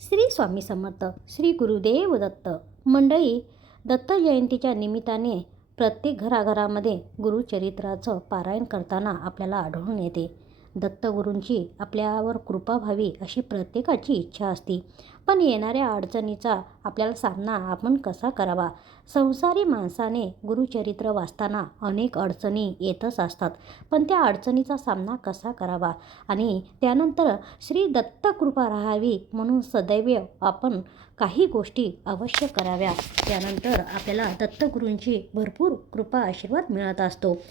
श्री स्वामी समर्थ श्री गुरुदेव दत्त. मंडळी दत्त जयंतीच्या निमित्ताने प्रत्येक घराघरामध्ये गुरुचरित्राचं पारायण करताना आपल्याला आढळून येते. दत्तगुरूंची आपल्यावर कृपा व्हावी अशी प्रत्येकाची इच्छा असते. पण येणाऱ्या अडचणीचा आपल्याला सामना आपण कसा करावा? संसारी माणसाने गुरुचरित्र वाचताना अनेक अडचणी येतच असतात. पण त्या अडचणीचा सामना कसा करावा? आणि त्यानंतर श्री दत्त कृपा राहावी म्हणून सदैव आपण काही गोष्टी अवश्य कराव्या. त्यानंतर आपल्याला दत्तगुरूंची भरपूर कृपा आशीर्वाद मिळत असतो.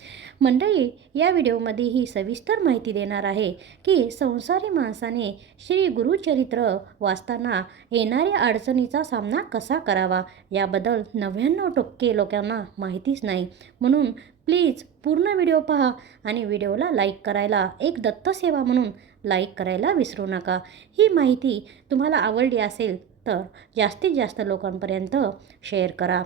मंडळी या व्हिडिओमध्ये ही सविस्तर माहिती देणार आहे की संसारी माणसाने श्री गुरुचरित्र वाचताना येणाऱ्या अडचणीचा सामना कसा करावा? याबद्दल नव्याण्णव टक्के लोकांना माहितीच नाही. म्हणून प्लीज पूर्ण व्हिडिओ पहा आणि व्हिडिओला लाईक करायला एक दत्तसेवा म्हणून लाईक करायला विसरू नका. ही माहिती तुम्हाला आवडली असेल तर जास्तीत जास्त लोकांपर्यंत शेअर करा.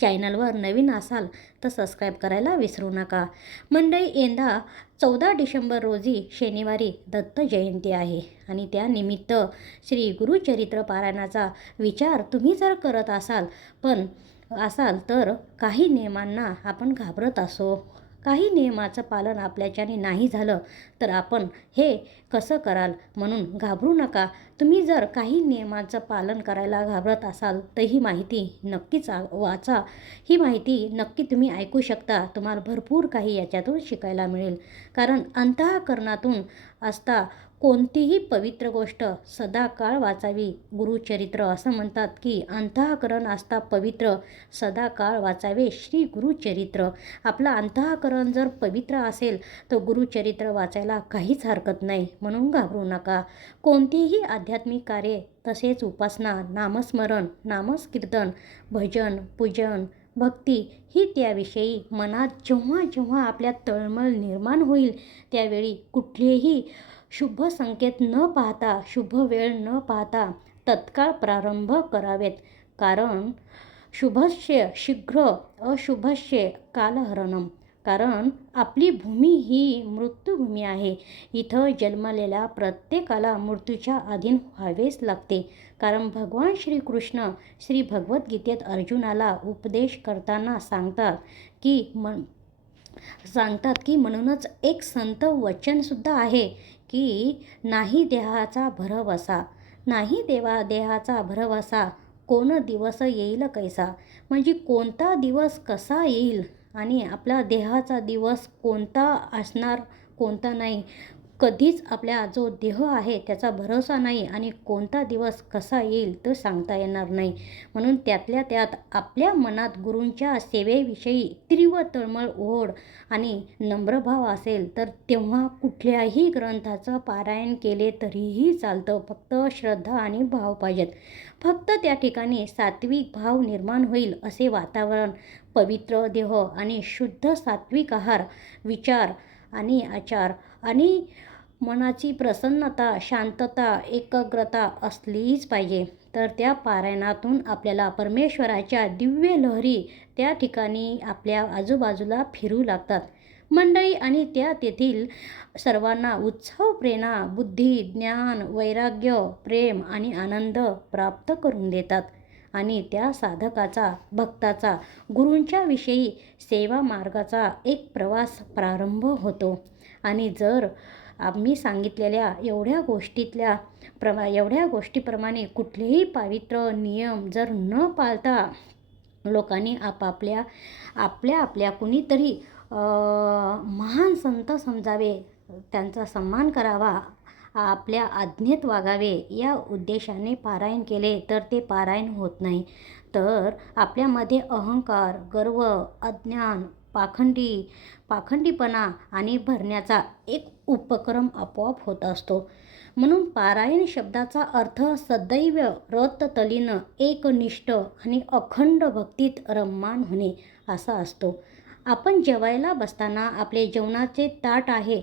चॅनलवर नवीन असाल तर सबस्क्राईब करायला विसरू नका. मंडई यंदा चौदा डिसेंबर रोजी शनिवारी दत्त जयंती आहे आणि त्यानिमित्त श्री गुरुचरित्र पारायणाचा विचार तुम्ही जर करत असाल पण असाल तर काही नियमांना आपण घाबरत असो. काही नियमाचं पालन आपल्याच्याने नाही झालं तर आपण हे कसं कराल म्हणून घाबरू नका. तुम्ही जर काही नियमाचं पालन करायला घाबरत असाल तर ही माहिती नक्कीच वाचा. ही माहिती नक्की तुम्ही ऐकू शकता. तुम्हाला भरपूर काही याच्यातून शिकायला मिळेल. कारण अंतःकरणातून असता कोणतीही पवित्र गोष्ट सदाकाळ वाचावी. गुरुचरित्र असं म्हणतात की अंतःकरण असता पवित्र सदाकाळ वाचावे. श्री गुरुचरित्र. आपलं अंतःकरण जर पवित्र असेल तर गुरुचरित्र वाचायला काहीच हरकत नाही. म्हणून घाबरू नका. कोणतीही आध्यात्मिक कार्ये तसेच उपासना नामस्मरण नामस्कीर्तन भजन पूजन भक्ती ही त्याविषयी मनात जेव्हा जेव्हा आपल्या तळमळ निर्माण होईल त्यावेळी कुठलेही शुभ संकेत न पाहता शुभ वेळ न पाहता तत्काळ प्रारंभ करावेत. कारण शुभस्य शीघ्र अशुभस्य कालहरणम कारण आपली भूमी ही मृत्यूभूमी आहे. इथं जन्मलेल्या प्रत्येकाला मृत्यूच्या अधीन व्हावेच लागते. कारण भगवान श्रीकृष्ण श्री भगवद्गीतेत अर्जुनाला उपदेश करताना सांगतात की मन सांगतात की म्हणूनच एक संत वचनसुद्धा आहे. की नाही देहाचा भरवसा नाही देवा देहाचा भरवसा कोण दिवस येईल कैसा? म्हणजे कोणता दिवस कसा येईल आणि आपला देहाचा दिवस कोणता असणार कोणता नाही? कधीच आपल्या जो देह आहे त्याचा भरोसा नाही आणि कोणता दिवस कसा येईल तो सांगता येणार नाही. म्हणून त्यातल्या त्यात आपल्या मनात गुरूंच्या सेवेविषयी तीव्र तळमळ ओढ आणि नम्रभाव असेल तर तेव्हा कुठल्याही ग्रंथाचं पारायण केले तरीही चालतं. फक्त श्रद्धा आणि भाव पाहिजेत. फक्त त्या ठिकाणी सात्विक भाव निर्माण होईल असे वातावरण पवित्र देह आणि शुद्ध सात्विक आहार विचार आणि आचार आणि मनाची प्रसन्नता शांतता एकाग्रता असलीच पाहिजे. तर त्या पारायणातून आपल्याला परमेश्वराच्या दिव्य लहरी त्या ठिकाणी आपल्या आजूबाजूला फिरू लागतात. मंडळी आणि त्या तेथील सर्वांना उत्सव प्रेरणा बुद्धी ज्ञान वैराग्य प्रेम आणि आनंद प्राप्त करून देतात. आणि त्या साधकाचा भक्ताचा गुरूंच्या विषयी सेवा मार्गाचा एक प्रवास प्रारंभ होतो. आणि जर आम्ही सांगितलेल्या एवढ्या गोष्टीतल्या प्रमा एवढ्या गोष्टीप्रमाणे कुठलेही पावित्र नियम जर न पाळता लोकांनी आपापल्या आपल्या आपल्या कुणीतरी महान संत समजावे त्यांचा सन्मान करावा आपल्या आज्ञेत वागावे या उद्देशाने पारायण केले तर ते पारायण होत नाही. तर आपल्यामध्ये अहंकार गर्व अज्ञान पाखंडी पाखंडीपणा आणि भरण्याचा एक उपक्रम आपोआप होत असतो. म्हणून पारायण शब्दाचा अर्थ सदैव रततलीनं एकनिष्ठ आणि अखंड भक्तीत रममान होणे असा असतो. आपण जेवायला बसताना आपले जेवणाचे ताट आहे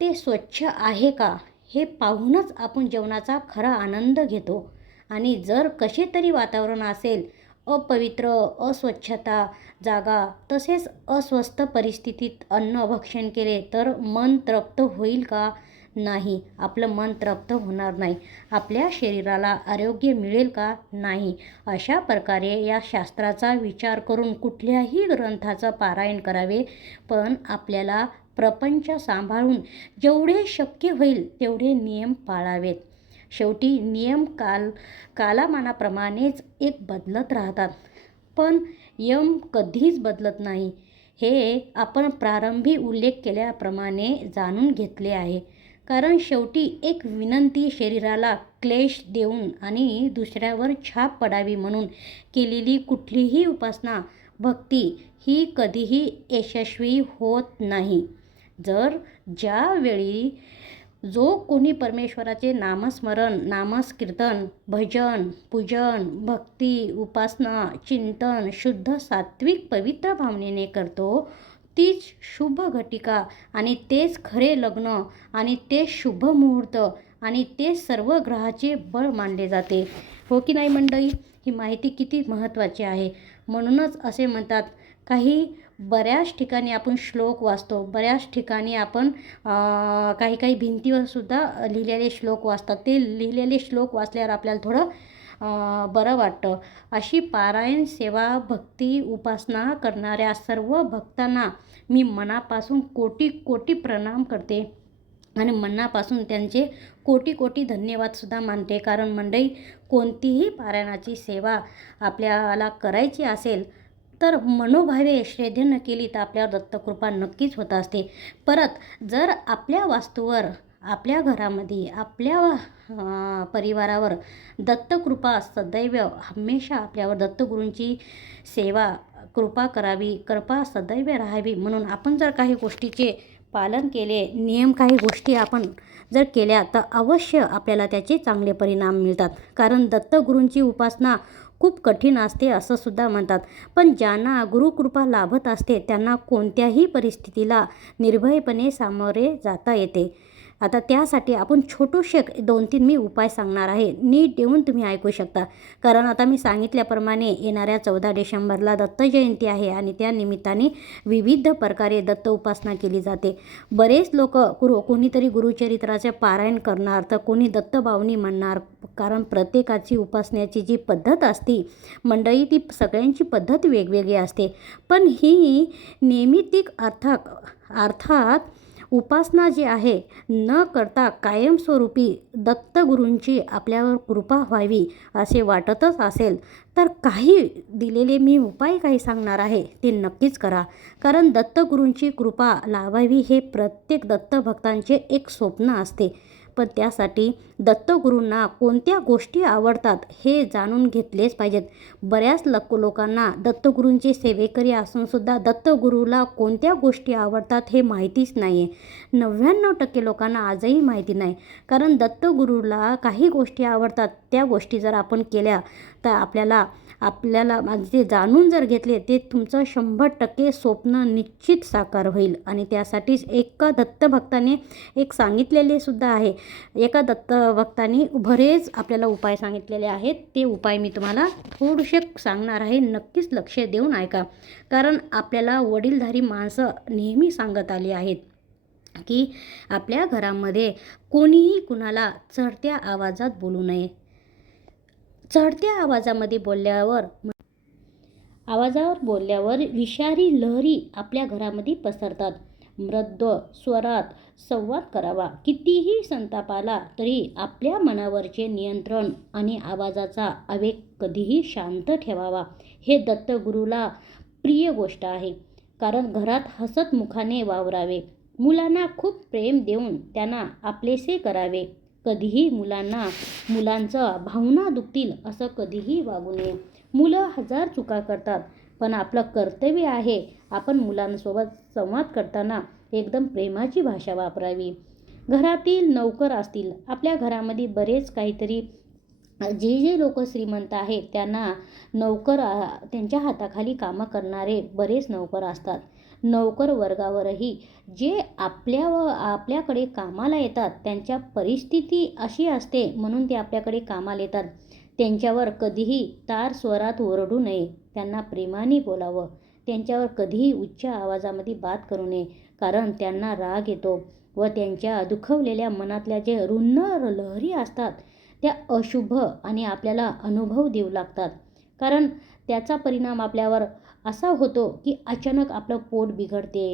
ते स्वच्छ आहे का हे पाहूनच आपण जेवणाचा खरा आनंद घेतो. आणि जर कसे तरी वातावरण असेल अपवित्र अस्वच्छता जागा तसेच अस्वस्थ परिस्थितीत अन्न भक्षण केले तर मन तृप्त होईल का? नाही. आपलं मन तृप्त होणार नाही. आपल्या शरीराला आरोग्य मिळेल का? नाही. अशा प्रकारे या शास्त्राचा विचार करून कुठल्याही ग्रंथाचं पारायण करावे पण आपल्याला प्रपंच सांभाळून जेवढे शक्य होईल तेवढे नियम पाळावेत. शेवटी नियम काल कालामानाप्रमाणेच एक बदलत राहतात. पण यम कधीच बदलत नाही. हे आपण प्रारंभी उल्लेख केल्याप्रमाणे जाणून घेतले आहे. कारण शेवटी एक विनंती शरीराला क्लेश देऊन आणि दुसऱ्यावर छाप पडावी म्हणून केलेली कुठलीही उपासना भक्ती ही कधीही यशस्वी होत नाही. जर ज्यावेळी जो कोणी परमेश्वराचे नामस्मरण नामस्कीर्तन भजन पूजन भक्ती उपासना चिंतन शुद्ध सात्विक पवित्र भावनेने करतो तीच शुभ घटिका आणि तेच खरे लग्न आणि तेच शुभ मुहूर्त आणि ते सर्व ग्रहाचे बळ मानले जाते. हो की नाही मंडळी? ही माहिती किती महत्त्वाची आहे. म्हणूनच असे म्हणतात काही बऱ्याच ठिकाणी आपण श्लोक वाचतो बऱ्याच ठिकाणी आपण काही काही भिंतीवर सुद्धा लिहिलेले श्लोक वाचतात. ते लिहिलेले श्लोक वाचल्यावर आपल्याला थोडं बरं वाटतं. अशी पारायण सेवा भक्ती उपासना करणाऱ्या सर्व भक्तांना मी मनापासून कोटी कोटी प्रणाम करते आणि मनापासून त्यांचे कोटी कोटी धन्यवादसुद्धा मानते. कारण मंडळी कोणतीही पारायणाची सेवा आपल्याला करायची असेल तर मनोभावे श्रद्धेनं केली तर आपल्यावर दत्तकृपा नक्कीच होत असते. परत जर आपल्या वास्तूवर आपल्या घरामध्ये आपल्या परिवारावर दत्तकृपा सदैव हमेशा आपल्यावर दत्तगुरूंची सेवा कृपा करावी कृपा सदैव राहावी म्हणून आपण जर काही गोष्टीचे पालन केले नियम काही गोष्टी आपण जर केल्या तर अवश्य आपल्याला त्याचे चांगले परिणाम मिळतात. कारण दत्तगुरूंची उपासना खूप कठीण असते असं सुद्धा म्हणतात. पण ज्यांना गुरुकृपा लाभत असते त्यांना कोणत्याही परिस्थितीला निर्भयपणे सामोरे जाता येते. आता त्यासाठी आपण छोटूशे दोन तीन मी उपाय सांगणार आहे. नीट देऊन तुम्ही ऐकू शकता. कारण आता मी सांगितल्याप्रमाणे येणाऱ्या चौदा डिसेंबरला दत्त जयंती आहे आणि त्या निमित्ताने विविध प्रकारे दत्त उपासना केली जाते. बरेच लोक गुरु कोणीतरी गुरुचरित्राचे पारायण करणार तर कोणी दत्तबावणी म्हणणार. कारण प्रत्येकाची उपासण्याची जी पद्धत असती मंडळी ती सगळ्यांची पद्धत वेगवेगळी असते. पण ही नेमितिक अर्थात अर्थात उपासना जी आहे न करता कायमस्वरूपी दत्तगुरूंची आपल्यावर कृपा व्हावी असे वाटतच असेल तर काही दिलेले मी उपाय काही सांगणार आहे ते नक्कीच करा. कारण दत्तगुरूंची कृपा लावावी हे प्रत्येक दत्तभक्तांचे एक स्वप्न असते. पण त्यासाठी दत्तगुरूंना कोणत्या गोष्टी आवडतात हे जाणून घेतलेच पाहिजेत. बऱ्याच लक लोकांना दत्तगुरूंचे सेवेकरी असूनसुद्धा दत्तगुरूला कोणत्या गोष्टी आवडतात हे माहितीच नाही आहे नव्याण्णव टक्के लोकांना आजही माहिती नाही. कारण दत्तगुरूला काही गोष्टी आवडतात. त्या गोष्टी जर आपण केल्या तर आपल्याला आपल्याला म्हणजे ते जाणून जर घेतले ते तुमचं शंभर टक्के स्वप्न निश्चित साकार होईल. आणि त्यासाठीच एका दत्तभक्ताने एक सांगितलेले सुद्धा आहे. एका दत्त वक्तांनी बरेच आपल्याला उपाय सांगितलेले आहेत. ते उपाय मी तुम्हाला थोडेसे सांगणार आहे. नक्कीच लक्ष देऊन ऐका. कारण आपल्याला वडीलधारी माणसं नेहमी सांगत आली आहेत की आपल्या घरामध्ये कोणीही कुणाला चढत्या आवाजात बोलू नये. चढत्या आवाजामध्ये बोलल्यावर आवाजावर बोलल्यावर विषारी लहरी आपल्या घरामध्ये पसरतात. मृद स्वरात संवाद करावा. कितीही संताप आला तरी आपल्या मनावरचे नियंत्रण आणि आवाजाचा आवेग कधीही शांत ठेवावा. हे दत्तगुरूला प्रिय गोष्ट आहे. कारण घरात हसत मुखाने वावरावे. मुलांना खूप प्रेम देऊन त्यांना आपलेसे करावे. कधीही मुलांना मुलांचं भावना दुखतील असं कधीही वागू नये. मुलं हजार चुका करतात. पण आपलं कर्तव्य आहे आपण मुलांसोबत संवाद करताना एकदम प्रेमाची भाषा वापरावी. घरातील नौकर असतील आपल्या घरामध्ये बरेच काहीतरी जे जे लोक श्रीमंत आहेत त्यांना नौकर त्यांच्या हाताखाली कामं करणारे बरेच नौकर असतात. नौकर वर्गावरही जे आपल्या व आपल्याकडे कामाला येतात त्यांच्या परिस्थिती अशी असते म्हणून ते आपल्याकडे कामाला येतात. त्यांच्यावर कधीही तार स्वरात ओरडू नये. त्यांना प्रेमाने बोलावं. त्यांच्यावर कधीही उच्च आवाजामध्ये बात करू नये कारण त्यांना राग येतो व त्यांच्या दुखवलेल्या मनातल्या जे रुन्न लहरी असतात त्या अशुभ आणि आपल्याला अनुभव देऊ लागतात. कारण त्याचा परिणाम आपल्यावर असा होतो की अचानक आपलं पोट बिघडते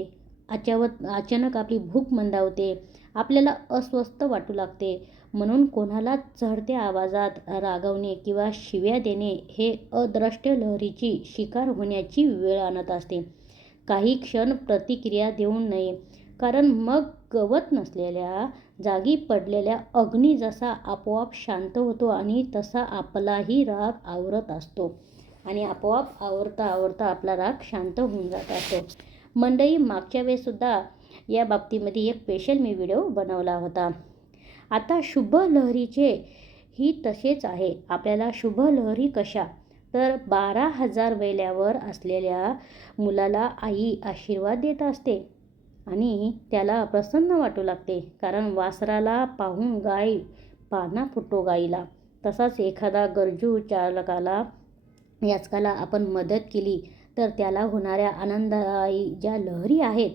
अचावत अचानक आपली भूक मंदावते आपल्याला अस्वस्थ वाटू लागते म्हणून कोणाला चढत्या आवाजात रागवणे किंवा शिव्या देणे हे अदृश्य लहरीची शिकार होण्याची वेळ आणत असते. काही क्षण प्रतिक्रिया देऊ नये कारण मग गवत नसलेल्या जागी पडलेल्या अग्नी जसा आपोआप शांत होतो आणि तसा आपलाही राग आवरत असतो. आणि आपोआप आवरता आवरता आपला राग शांत होऊन जात असतो. मंडई मागच्या वेळेसुद्धा या बाबतीमध्ये एक स्पेशल मी व्हिडिओ बनवला होता. आता शुभ लहरीचे ही तसेच आहे. आपल्याला शुभ लहरी कशा? तर बारा हजार वेल्यावर असलेल्या मुलाला आई आशीर्वाद देत असते आणि त्याला प्रसन्न वाटू लागते. कारण वासराला पाहून गाय पाना फुटतो गाईला. तसाच एखादा गरजू चालकाला याचकाला आपण मदत केली तर त्याला होणाऱ्या आनंददायी ज्या लहरी आहेत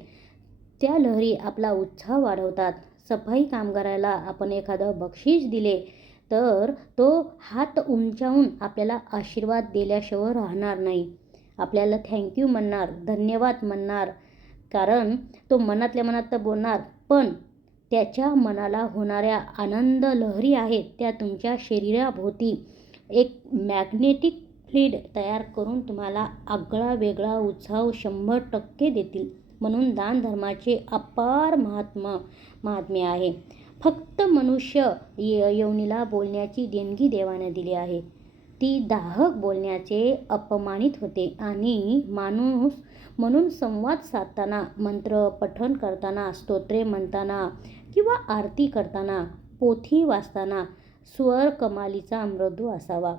त्या लहरी आपला उत्साह वाढवतात. सफाई कामगाराला आपण एखादं बक्षीस दिले तर तो हात उंचावून आपल्याला आशीर्वाद दिल्याशिवाय राहणार नाही. आपल्याला थँक्यू म्हणणार धन्यवाद म्हणणार कारण तो मनातल्या मनात तर बोलणार पण त्याच्या मनाला होणाऱ्या आनंद लहरी आहेत त्या तुमच्या शरीराभोवती एक मॅग्नेटिक फ्लीड तयार करून तुम्हाला आगळा वेगळा उत्साह शंभर टक्के देतील. म्हणून दानधर्माचे अपार महात्मा महात्म्य आहे. फक्त मनुष्य यवनीला बोलण्याची देणगी देवाने दिली आहे. ती दाहक बोलण्याचे अपमानित होते आणि माणूस म्हणून संवाद साधताना मंत्र पठण करताना स्तोत्रे म्हणताना किंवा आरती करताना पोथी वाचताना स्वर कमालीचा मृदू असावा.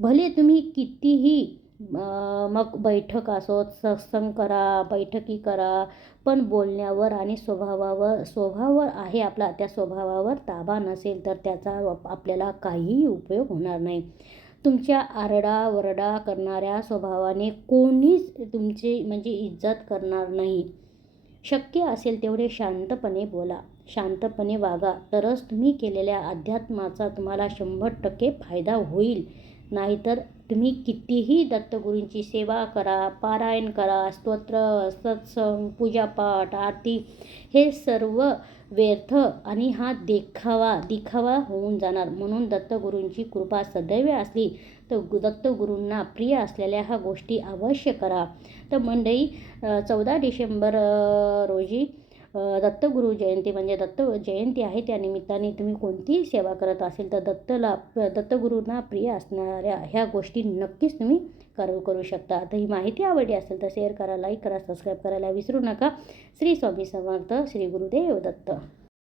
भले तुम्ही कितीही मग बैठक असो सत्संग करा बैठकी करा पण बोलण्यावर आणि स्वभावावर स्वभावावर आहे आपला त्या स्वभावावर ताबा नसेल तर त्याचा आपल्याला काहीही उपयोग होणार नाही. तुमच्या आरडाओरडा करणाऱ्या स्वभावाने कोणीच तुमची म्हणजे इज्जत करणार नाही. शक्य असेल तेवढे शांतपणे बोला शांतपणे वागा. तरच तुम्ही केलेल्या अध्यात्माचा तुम्हाला शंभर टक्के फायदा होईल. नाहीतर तुम्ही कितीही दत्तगुरूंची सेवा करा पारायण करा स्तोत्र सत्संग पूजापाठ आरती हे सर्व व्यर्थ आणि हा देखावा दिखावा होऊन जाणार. म्हणून दत्तगुरूंची कृपा सदैव असली तर दत्तगुरूंना प्रिय असलेल्या ह्या गोष्टी अवश्य करा. तर मंडई चौदा डिसेंबर रोजी दत्तगुरु जयंती म्हणजे दत्त जयंती आहे. त्या निमित्ताने तुम्ही कोणतीही सेवा करत असेल तर दत्तला दत्तगुरूंना प्रिय असणाऱ्या ह्या गोष्टी नक्कीच तुम्ही करू करू शकता. आता ही माहिती आवडली असेल तर शेअर करा लाईक करा सबस्क्राईब करायला विसरू नका. श्री स्वामी समर्थ श्री गुरुदेव दत्त.